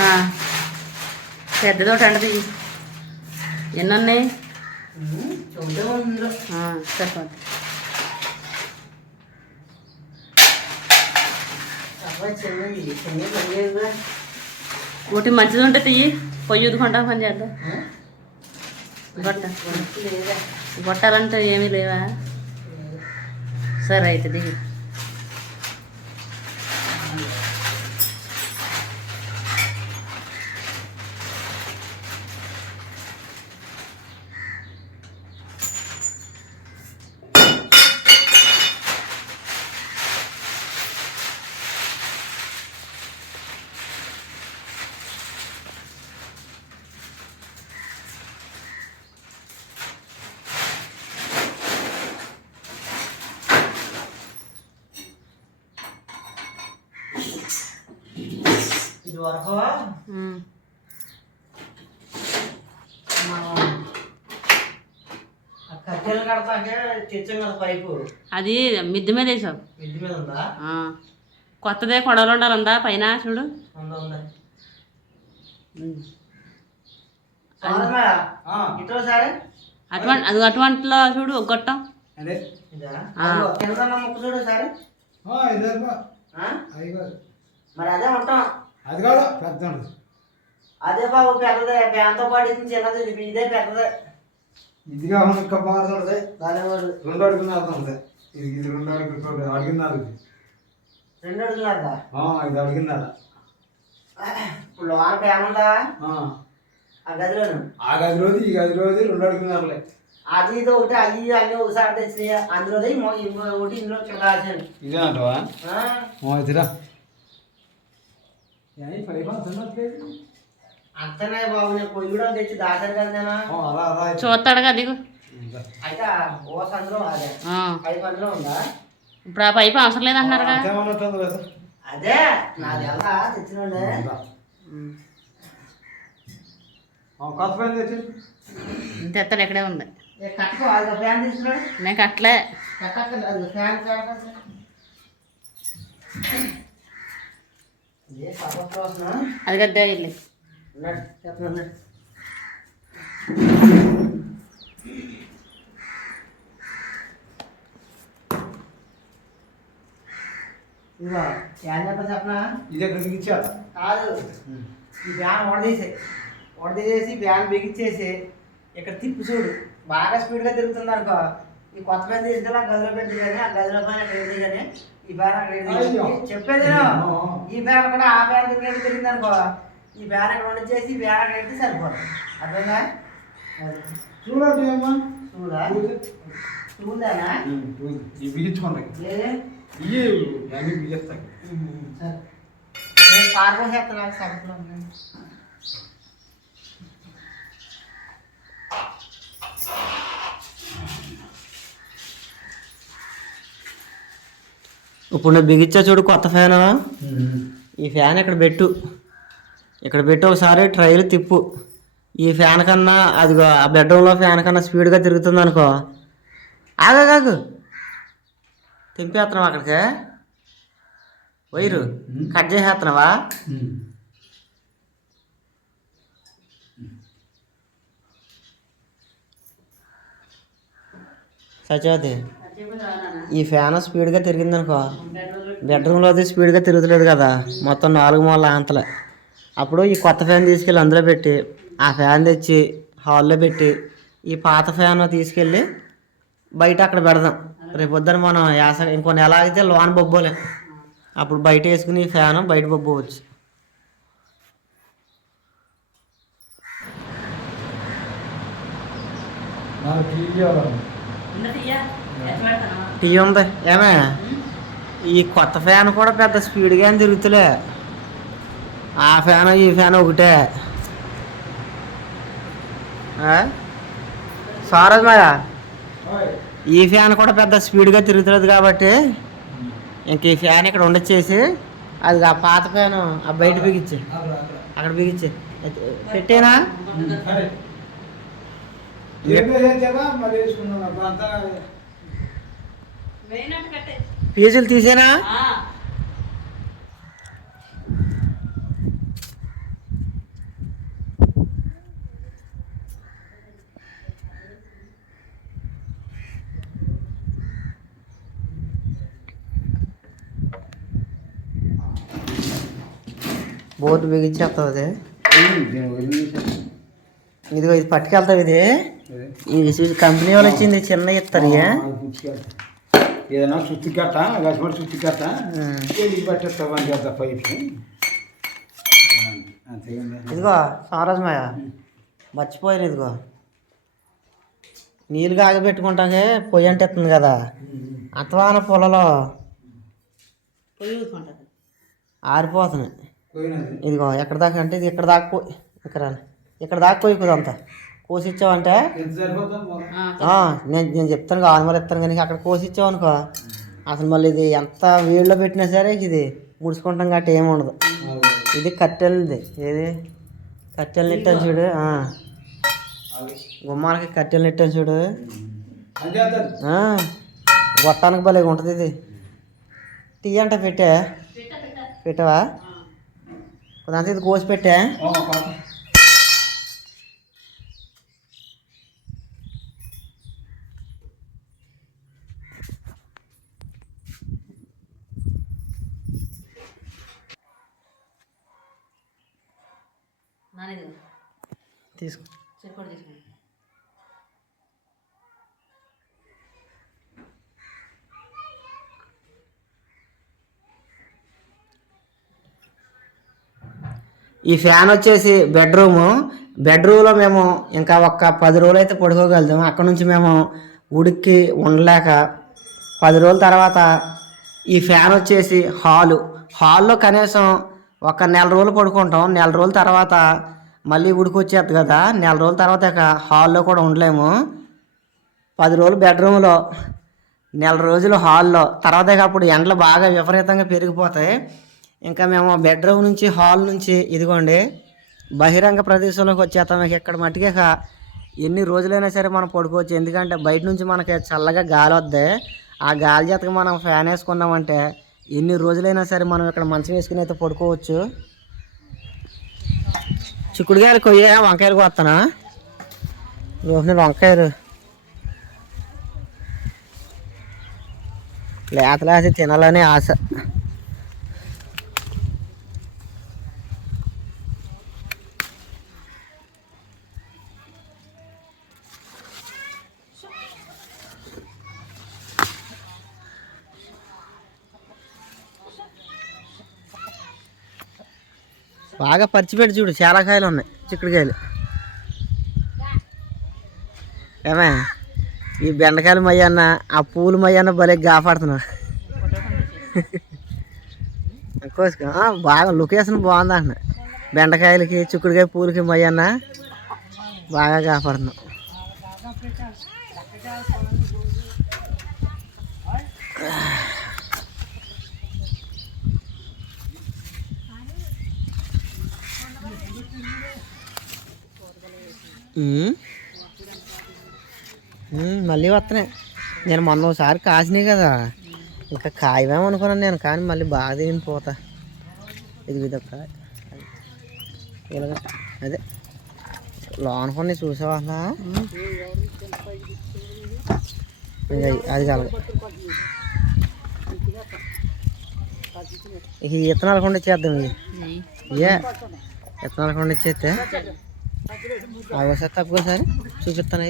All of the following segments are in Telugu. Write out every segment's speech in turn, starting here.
ఆ. పెద్దది ఒకటి అంటది ఎన్ని ఉన్నాయి సరిపోద్ది. ఒకటి మంచిది ఉంటే తీయి. పొయ్యి ఊదుకుంటా పని చేద్దాం. గొట్ట. గొట్టాలంటే ఏమీ లేవా? సరే అయితే దిగి ఇది వరకు ఉమ్. మనం కట్టెలు కడతాకే తెచ్చాం కదా పైపు. అది మిద్దె మీద వేసావు. మిద్ది మీద ఉందా? ఆ. కొత్తదే కొడవలు పైన చూడు. ఉందా ఇటో సరే. అటువంటి అది అటువంటిలో చూడు ఒక గొట్టం. చూడు సరే. మరి అదే ఉంటాం. అది కాదు పెద్ద అదే బాబు పెద్దదే. ఫ్యాన్తో పాటు ఇది చిన్నది ఇది ఇదే పెద్దదే. ఇదిగా ఇంకా బాగా ఉంటుంది. దాని రెండు అడుగున్నర ఉంటుంది. ఇది ఇది రెండు అడుగు అడిగినారు ఇది రెండు అడుగులాగా ఆ, ఇది అడిగినార ఇప్పుడు లోన ఫ్యాన్ ఉందా? ఆ, గదిలోను? ఆ గదిలోది ఈ గదిలోది రెండు అడుగున్నారులే అది ఇది ఒకటి ఇది అన్ని ఒకసారి తెచ్చినాయి. అందులోది ఇంకో ఒకటి ఇందులో కింద రాశాను ఇదే అంటవా ఇదిరా పైపు అంటున్నట్లేదు అంతనే బాబు నేను పొయ్యి కూడా తెచ్చి దాచాను కదా. చూస్తాడుగా దిగు. అయితే అదే. పైపు అందులో ఉందా? ఇప్పుడు ఆ పైపు అవసరం లేదంటున్నారుగా. అదే నాది ఎలా తెచ్చినండే. తెత్తడు ఇక్కడే ఉంది. నేను కట్టలే. ఫ్యాన్ ఫ్యాన్ ఏ పక్కకు వస్తున్నా అది గద్దే వెళ్ళి ఇదిగో ఏం చెప్పా చెప్పనా? ఇది ఎక్కడికి ఇచ్చేత కాదు. ఈ బ్యాన్ వడదీసే. వడదీసేసి బ్యాన్ బిగించేసి. ఇక్కడ తిప్పు చూడు. బాగా స్పీడ్గా తిరుగుతుంది అనుకో. ఈ కొత్త పైన తీసుకెళ్ళి ఆ గదిలో పెట్టి కానీ ఆ గదిలో పైన కానీ ఈ బ్యాన్ అక్కడ. చెప్పేది. ఈ బ్యాన్ కూడా ఆ బ్యాన్ దగ్గర తిరిగింది అనుకో. ఈ బ్యాన్ అక్కడ ఉండిచేసి ఈ బ్యాన్ అక్కడ పెడితే సరిపోతుంది అర్థంగా అది. చూడండి అమ్మా చూడా? చూడానా? ఇవి బిగించుకోండి. లేదే ఇవి అన్ని బిగిస్తాయి. సరే. నేను పారిపోసేస్తాను నాకు సగట్లో ఇప్పుడు నువ్వు బిగించా చూడు కొత్త ఫ్యాన్ ఈ ఫ్యాన్ ఇక్కడ పెట్టు. ఇక్కడ పెట్టి ఒకసారి ట్రైల్ తిప్పు. ఈ ఫ్యాన్ కన్నా అదిగో ఆ బెడ్రూమ్లో ఫ్యాన్ కన్నా స్పీడ్గా తిరుగుతుంది అనుకో. ఆగాగాగు తింపేస్తున్నావా అక్కడికి? Wire cut చేసేస్తున్నావా? సత్యవతి ఈ ఫ్యాన్ స్పీడ్గా తిరిగింది అనుకో బెడ్రూమ్లో అది స్పీడ్గా తిరుగుతలేదు కదా. మొత్తం నాలుగు మూల అంతలే అప్పుడు ఈ కొత్త ఫ్యాన్ తీసుకెళ్ళి అందులో పెట్టి ఆ ఫ్యాన్ తెచ్చి హాల్లో పెట్టి ఈ పాత ఫ్యాన్ తీసుకెళ్ళి బయట అక్కడ పెడదాం. రేపు పొద్దున మనం యాస ఇంకో నెల ఆగితే లోన్ బొబ్బోలే. అప్పుడు బయట వేసుకుని ఈ ఫ్యాన్ బయట బొబ్బవచ్చు. నాకు. టీ ఉంది. ఏమే? ఈ కొత్త ఫ్యాన్ కూడా పెద్ద స్పీడ్గా ఏం తిరుగుతులే. ఆ ఫ్యాన్ ఈ ఫ్యాన్ ఒకటే. సారజ్ మాయ. ఈ ఫ్యాన్ కూడా పెద్ద స్పీడ్గా తిరుగుతుంది కాబట్టి ఇంక ఈ ఫ్యాన్ ఇక్కడ ఉండొచ్చేసి అది ఆ పాత ఫ్యాన్ ఆ బయట బిగించే అక్కడ, అక్కడ. అక్కడ బిగించే పెట్టేనా? మరి ఫీజులు తీసేనా? బోర్డు బిగించేస్తుంది ఇదిగో ఇది పట్టుకెళ్తావు ఇది. ఇది కంపెనీ వాళ్ళు వచ్చింది చిన్న ఇస్తారు ఏదైనా సుత్తి కట్ట కష్టపడి సుత్తి కట్ట. వెళ్ళి పట్టేస్తామని పైపు అంతేగా ఇదిగో సారస్మయ మర్చిపోయారు ఇదిగో. నీళ్ళు కాగబెట్టుకుంటాకే పొయ్యి అంటేస్తుంది కదా. అత్తవాన పొలలో ఆరిపోతున్నాయి. పోయినది. ఇదిగో ఎక్కడ దాకా అంటే ఇది ఇక్కడ దాకా పోయి ఇక్కడ. ఇక్కడ దాకా పోయి కుదంతా. కోసి ఇచ్చావంటే ఎంత సరిపోతాం ఆ, నేను నేను చెప్తాను ఆనుమలు ఇస్తాను కానీ అక్కడ కోసి ఇచ్చావనుకో అసలు మళ్ళీ ఇది ఎంత వీళ్ళలో పెట్టినా సరే ఇది ముడుచుకుంటాం గట్ట ఏమి ఉండదు. ఇది కట్టెలది. ఏది? కట్టెలు నెట్టాను చూడు ఆ. గుమ్మాలకి కట్టెలు నెట్టాను చూడు. గొట్టానికి భలే ఉంటుంది ఇది. టీ అంట పెట్టా? పెట్టావా? కొంత ఇది కోసి పెట్టా? తీసుకో. చెరుకోడు ఈ ఫ్యాన్ వచ్చేసి బెడ్రూము. బెడ్రూమ్లో మేము ఇంకా ఒక్క పది రోజులు అయితే పడుకోగలుగుతాం అక్కడ నుంచి మేము ఉడికి ఉండలేక పది రోజుల తర్వాత ఈ ఫ్యాన్ వచ్చేసి హాలు. హాల్లో కనీసం ఒక నెల రోజులు పడుకుంటాం. నెల రోజుల తర్వాత మళ్ళీ ఉడికొచ్చేది కదా. నెల రోజుల తర్వాత హాల్లో కూడా ఉండలేము. పది రోజులు బెడ్రూమ్లో నెల రోజులు హాల్లో. తర్వాత అప్పుడు ఎండలు బాగా విపరీతంగా పెరిగిపోతాయి. ఇంకా మేము బెడ్రూమ్ నుంచి హాల్ నుంచి ఇదిగోండి బహిరంగ ప్రదేశంలోకి వచ్చేస్తాం. ఇక్కడ మట్టుకే ఎన్ని రోజులైనా సరే మనం పడుకోవచ్చు. ఎందుకంటే బయట నుంచి మనకి చల్లగా గాలి వద్ది. ఆ గాలి చేతకి మనం ఫ్యాన్ వేసుకున్నామంటే ఎన్ని రోజులైనా సరే మనం ఇక్కడ మంచం వేసుకుని అయితే పడుకోవచ్చు. చిక్కుడుకాయలు కొయ్యా వంకాయలు కొత్తనా? రోజు వంకాయలు. లేత లేత తినాలని ఆశ. బాగా పరిచిపెట్టి చూడు చాలా కాయలు ఉన్నాయి చిక్కుడుకాయలు ఏమే ఈ బెండకాయలు మయ్యన్న ఆ పూలు మయ్యన్న భలే కాపాడుతున్నా కోసుకో బాగా లొకేషన్ బాగుంది అంటున్నా. బెండకాయలకి చిక్కుడుకాయ పూలకి మయ్యన్న బాగా కాపాడుతున్నాం మళ్ళీ వస్తున్నాయి. నేను మొన్న ఒకసారి కాసినాయి కదా. ఇంకా కాయమేమో అనుకున్నాను నేను కానీ మళ్ళీ బాగా తిని పోతా. ఇది ఇది ఒక ఇలాగ అదే. లోన కొన్ని చూసావా అసలు? ఇంకా అది కలగ ఇక ఈ ఇత్తనాలు కొండ ఇచ్చేద్దాం ఇవి ఏ? ఇత్తనాలు కొండ ఇచ్చేస్తే ఒకసారి తక్కువ సార్? చూపిస్తాను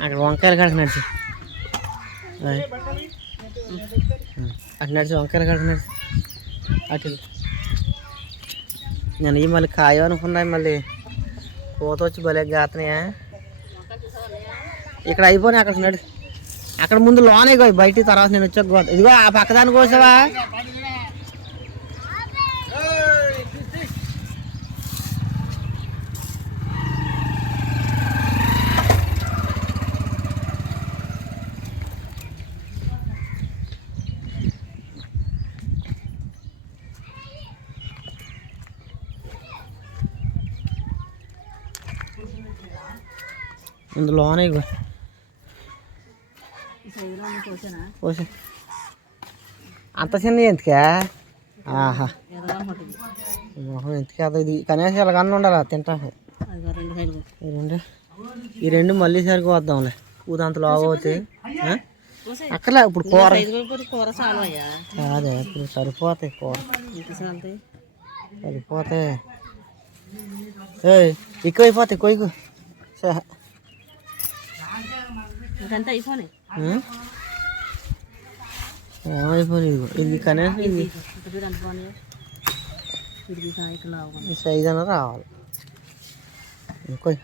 అక్కడ వంకాయలు కాడికి నడిచి. అటు నడిచి వంకాయలు కాడికి నడిచి. అటు నేను ఈ మళ్ళీ కాయో అనుకున్నాయి మళ్ళీ పూత వచ్చి భలే గాతున్నాయా ఇక్కడ అయిపోయినా అక్కడ నడి. అక్కడ ముందు లోనే ఇగో బయట తర్వాత నేను వచ్చా ఇదిగో ఆ పక్కదానికి కోసావా? ఇందులోనే కోసే అంత చిన్న ఎందుకే? ఆహా. ఎందుకే అది ఇది? కనీసం ఇలాగన్నా ఉండాలి తింటా రెండు. ఈ రెండు మళ్ళీ సరికి వద్దాంలే పూత అంత లావు అవుతాయి. అక్కర్లే ఇప్పుడు కూర. కూర అదే ఇప్పుడు సరిపోతాయి కూర. సరిపోతాయి. ఏయ్ ఎక్కువైపోతాయి కొయ్యకు. సహా అయిపోయినాయి ఏమైపోయింది ఇదిగో. ఇది కనీసం ఇది ఇది ఈ సైజ్ అన్న రావాలి.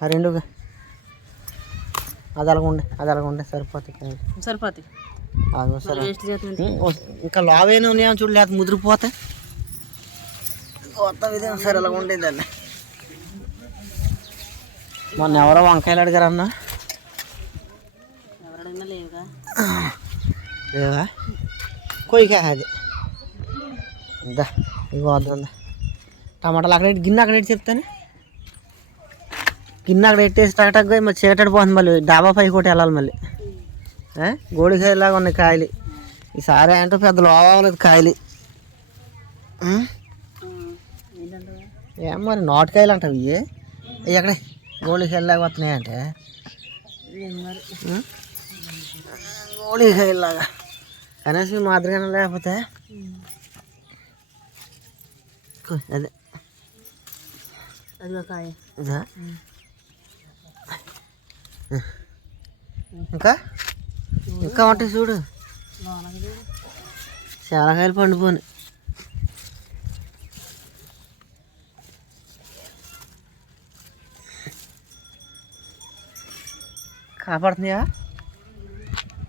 ఆ రెండుగా అది అలాగుండే అది అలాగుండే సరిపోతాయి సరిపోతాయి. ఇంకా లావేనే ఉన్నాయో చూడు లేక ముదిరిపోతాయి. కొత్త విధం సరే అలాగ ఉండేదండి. మొన్న ఎవరో వంకాయలు అడిగారు లేవా కొయ్యగా అది ఇందా ఇగో వద్దా టమాటాలు అక్కడ గిన్నె అక్కడ చెప్తాను గిన్నె అక్కడ పెట్టేసి టగటగ్గా మరి చీకటడి పోతుంది మళ్ళీ డాబా పై కూడా వెళ్ళాలి మళ్ళీ గోడికాయలాగా ఉన్నాయి కాయలు ఈసారి అంటే పెద్ద లోవలేదు కాయలు ఏం మరి నాటుకాయలు అంటావు ఇవి ఎక్కడ గోళికాయలు గోళికాయలాగా వస్తున్నాయి అంటే మరి ఉం? గోళికాయలాగా కనీసం మాదిరిగానే లేకపోతే అదే. అదిగో కాయ. ఇదా? ఇంకా? ఇంకా ఉంటాయి చూడు. చాలా కాయలు పండిపోయి కాపాడుతున్నాయా ఆ? ఇవి కాదు ఎంత బాగుందా ఇదిగో.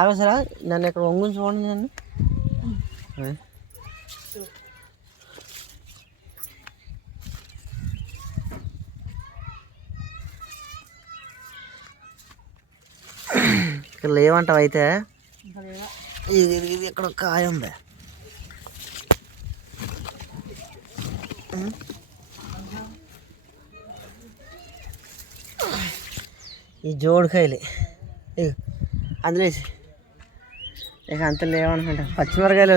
ఆగసరా నన్ను ఇక్కడ వంగుని చూడండి నన్ను. ఇక్కడ లేవంటావు అయితే? ఇది ఇది- ఇక్కడ కాయ ఉంది? ఈ జోడుకాయలు. అందులో. ఇక అంత లేవనుకుంటా. పచ్చిమిరకాయలు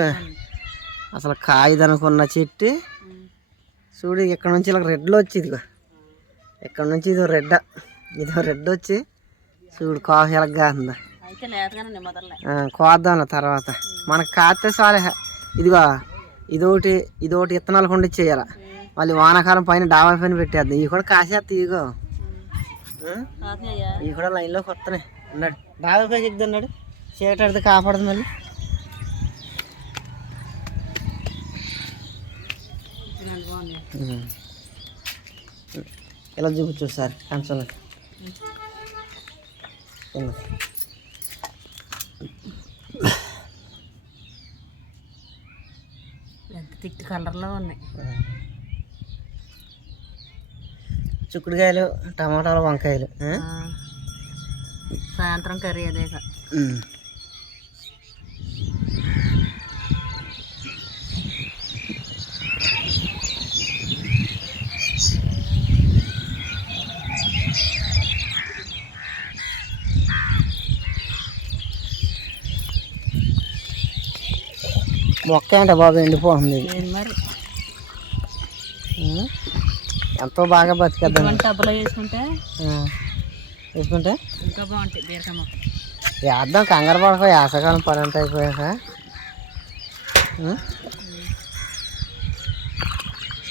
అసలు కాయదనుకున్న చెట్టు. చూడు ఇక్కడ నుంచి ఇలా రెడ్లో వచ్చి ఇదిగో. ఇక్కడ నుంచి ఇదో రెడ్డ. ఇదో రెడ్ వచ్చి చూడు కాఫీ ఎలాగా ఉందా. కోద్దాం తర్వాత. మనకు కాస్తే సాలే ఇదిగో ఇదొకటి ఇదొకటి ఇత్తనాలు కొండి చేయాల మళ్ళీ వానాకాలం పైన డాబా పైన పెట్టేద్దాం. ఇవి కూడా కాసేస్తా ఇగో ఇవి కూడా లైన్లోకి వస్తున్నాయి అన్నాడు. పైకి ఎక్కుదు అన్నాడు చీకటి కాపాడదు మళ్ళీ. ఇలా చూపించు సార్. ఎంత తిక్కి కలర్లో ఉన్నాయి. చిక్కుడుకాయలు టమాటాలు వంకాయలు. సాయంత్రం కర్రీ అదే. మొక్క ఏంట బాబు ఎండిపోతుంది మరి? ఎంతో బాగా బతికేద్దాం వేసుకుంటే. వేసుకుంటే ఇంకా బాగుంటాయి బీరకాయ మొక్క వేద్దాం కంగారు పడక వేసవకాలం పని అంతా అయిపోయాక?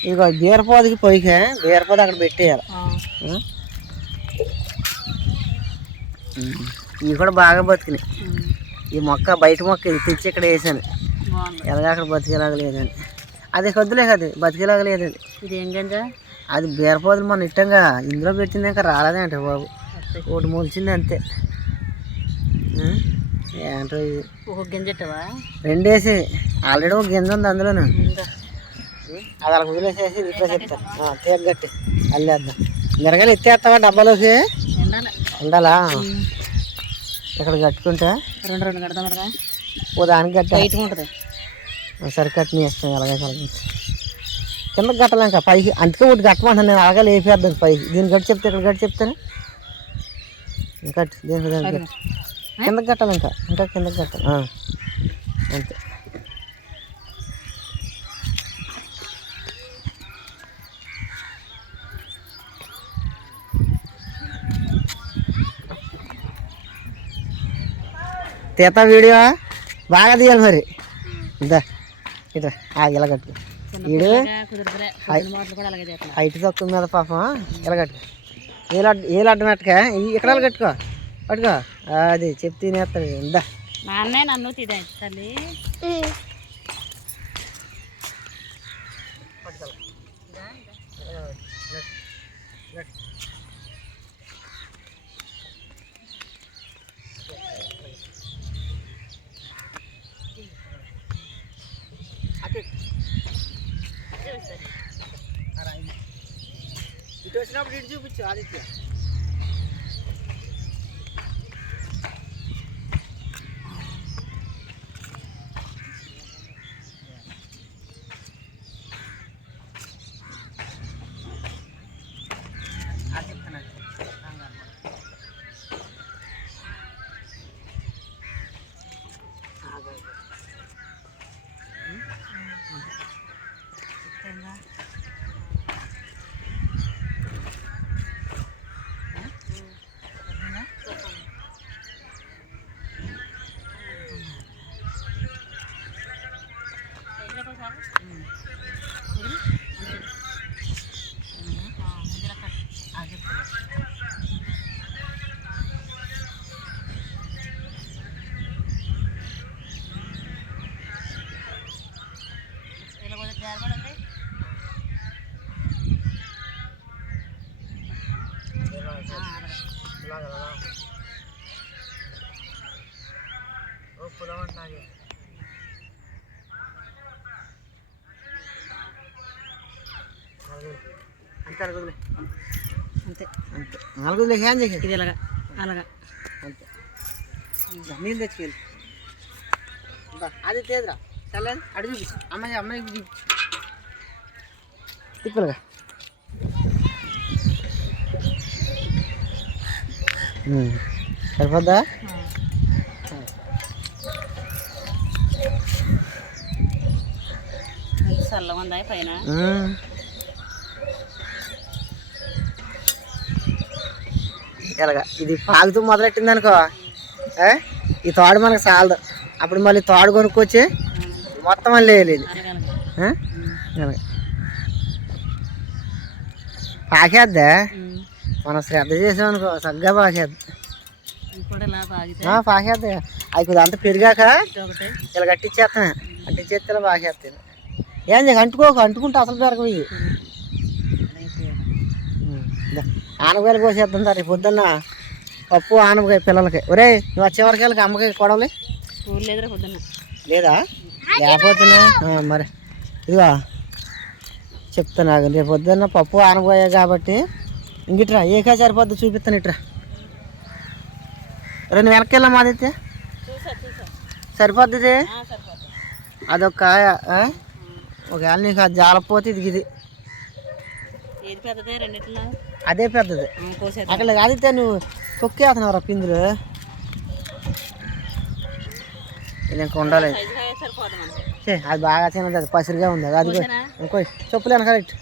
ఇదిగో బీరపోదికి పొయ్యికే బీరపోది అక్కడ పెట్టేయాలి. ఇవి కూడా బాగా బతికినాయి. ఈ మొక్క బయట మొక్క ఇది తెచ్చి ఇక్కడ వేసాను. ఎలాగ అక్కడ బతికేలాగా లేదని. అది కొద్దులే కదా బతికేలాగా లేదండి ఇది ఏం గంజా? అది బీరపోదులు మన ఇట్టంగా ఇందులో పెట్టింది ఇంకా రాలేదంట బాబు. ఒకటి మొలిచింది అంతే? ఏంటో ఇది? ఒక రెండేసి. ఆల్రెడీ ఒక గింజ ఉంది అందులోను. అది అలా వదిలేసేసి ఇట్లా చెప్తాను తీగ గట్టి. అల్లేద్దాం. మిరగాయలు ఎత్తేస్తావా డబ్బాలోకి? ఉండాలా? ఇక్కడ కట్టుకుంటే? రెండు రెండు కడతామరా ఓ దానికి బయట ఉంటుంది. సరే కట్టిన ఇష్టం. ఎలాగే కలగ కింద కట్టాలంక పైకి. అందుకే ఒకటి కట్టమంటాను నేను. అలాగే లేపేద్దాను పైకి. దీని గట్టి చెప్తే ఇక్కడ గట్టి చెప్తాను. ఇంకా దీనికి దానికి కిందకి కట్టాలి ఇంకా. ఇంకా కిందకి కట్టాలి. అంతే. తీత వీడియో బాగా తీయాలి మరి. ఇదా ఇట్లా ఇలా కట్టు. వీడు హైట్ తక్కువ మీద పాపం ఇలా కట్టు. ఏ లడ్డు ఏ లడ్డు నట్టుగా ఇక్కడ కట్టుకో పట్టుకో. అది చెప్తే తినేస్తాడు ఇందా నాన్నే నన్ను తినే తల్లి ఇటు వచ్చినప్పుడు ఇటు చూపించు ఆదిత్య అంతే అరుగుదులే అంతే అంతే. నాలుగుదులే హ్యాండ్ చేసి ఇది ఇలాగా అలాగా. అంతే నీళ్ళు తెచ్చుకెళ్ళి. అది తేదురా. చల్లే అడిగి అమ్మాయి అమ్మాయి చూపించు. తిప్పలుగా. సరిపోద్దా? చల్లగా పైన. ఎలాగా? ఇది పాగుతూ మొదలెట్టింది అనుకో? ఈ తోడు మనకు చాలదు. అప్పుడు మళ్ళీ తోడు కొనుక్కొచ్చి మొత్తం మళ్ళీ వేయలేదు. అలాగే పాకేద్దా? మనం శ్రద్ధ చేసాం అనుకో సగ్గా పాకేద్ది? పాకేద్ది? అది కొద్దిగా అంత పెరిగాక ఇలా కట్టించేస్తాను కట్టించేస్తే ఇలా పాకేస్తాను ఏం చేయకు అంటుకోకు అంటుకుంటే అసలు పెరగవు ఇవి. ఆనపకాయలు కోసేద్దాం సార్ రేపు పొద్దున్న పప్పు ఆనపకాయ పిల్లలకి. ఒరే నువ్వు వచ్చేవరకు అమ్మకాయ కొడవలే. లేదా? లేకపోతేనే? ఆ, మరి. ఇదిగో చెప్తాను రేపు పొద్దున్న పప్పు ఆనపోయా కాబట్టి ఇంగిట్రా ఏ కాయ సరిపోద్ది చూపిస్తాను ఇట్రా. రెండు వెనక్కి వెళ్ళాం ఆదిత్య. సరిపోద్ది అదొక? ఒకవేళ నీకు అది జాలపోతే ఇది ఇది. అదే పెద్దది. అక్కడ ఆదిత్య నువ్వు తొక్కేస్తున్నావు పిందులు. ఇది ఇంకా ఉండాలి అది బాగా చిన్నది అది పసిరిగా ఉంది అది? ఇంకో చెప్పులు వెనక రైట్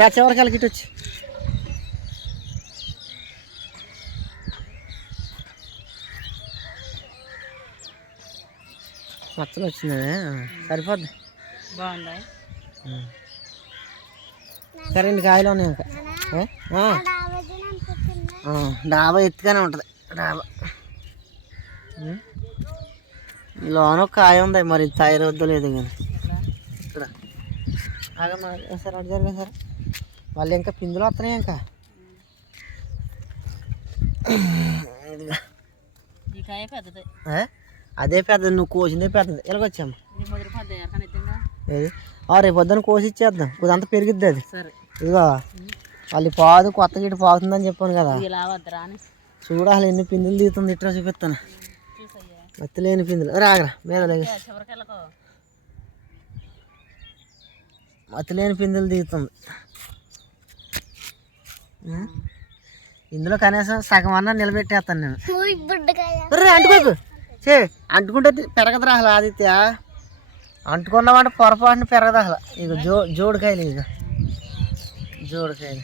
రా చివరికి వెళ్ళకి ఇటు వచ్చి. మచ్చలు వచ్చింది? సరిపోద్ది. బాగుందా? సరే రెండు కాయలు ఉన్నాయి ఇంకా. డాబా ఎత్తుగానే ఉంటుంది. ఉం. లోన కాయ ఉంది మరి తయారు వద్దు లేదు కానీ ఇక్కడ సార్ అటు జరిగా సార్. వాళ్ళు ఇంకా పిందులు వస్తున్నాయి ఇంకా? అదే పెద్దది నువ్వు కోసిందే పెద్దది. ఎత్తుందా ఏది? రేపు పొద్దున్న కోసి ఇచ్చేద్దాం కొద్దిగా అంత పెరిగిద్ది అది. సరే. ఇదిగో. వాళ్ళు పాదు కొత్త గిట్టు పాగుతుందని చెప్పాను కదా. ఇలా వద్దరా అని చూడు అసలు ఎన్ని పిందులు తీస్తుంది ఇట్లా చూపిస్తాను చూసయ్యా మత్తి లేని పిందులు రాగరా మీద లేక చివరికెళ్ళకో మత్తి లేని పిందులు తీస్తుంది ఆ? ఇందులో కనీసం సగం అన్న నిలబెట్టేస్తాను నేను. అంటుకోకు. చే అంటుకుంటే పెరగదురా అసలు ఆదిత్య. అంటుకున్నామంటే పొరపాటున పెరగదు అసలు ఇక జో జోడుకాయలు ఇక జోడుకాయలు.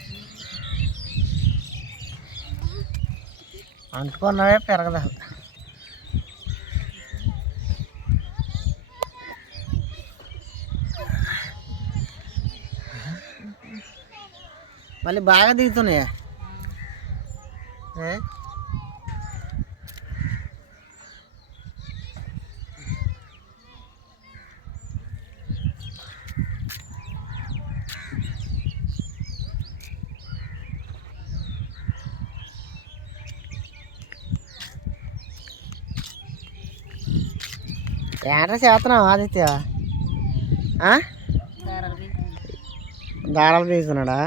అంటుకున్నావే పెరగదు మళ్ళీ బాగా దిగుతున్నాయా? ఏంట్రా చేస్తున్నావు ఆదిత్య? ఆ? దారాలు పీకుతున్నాడా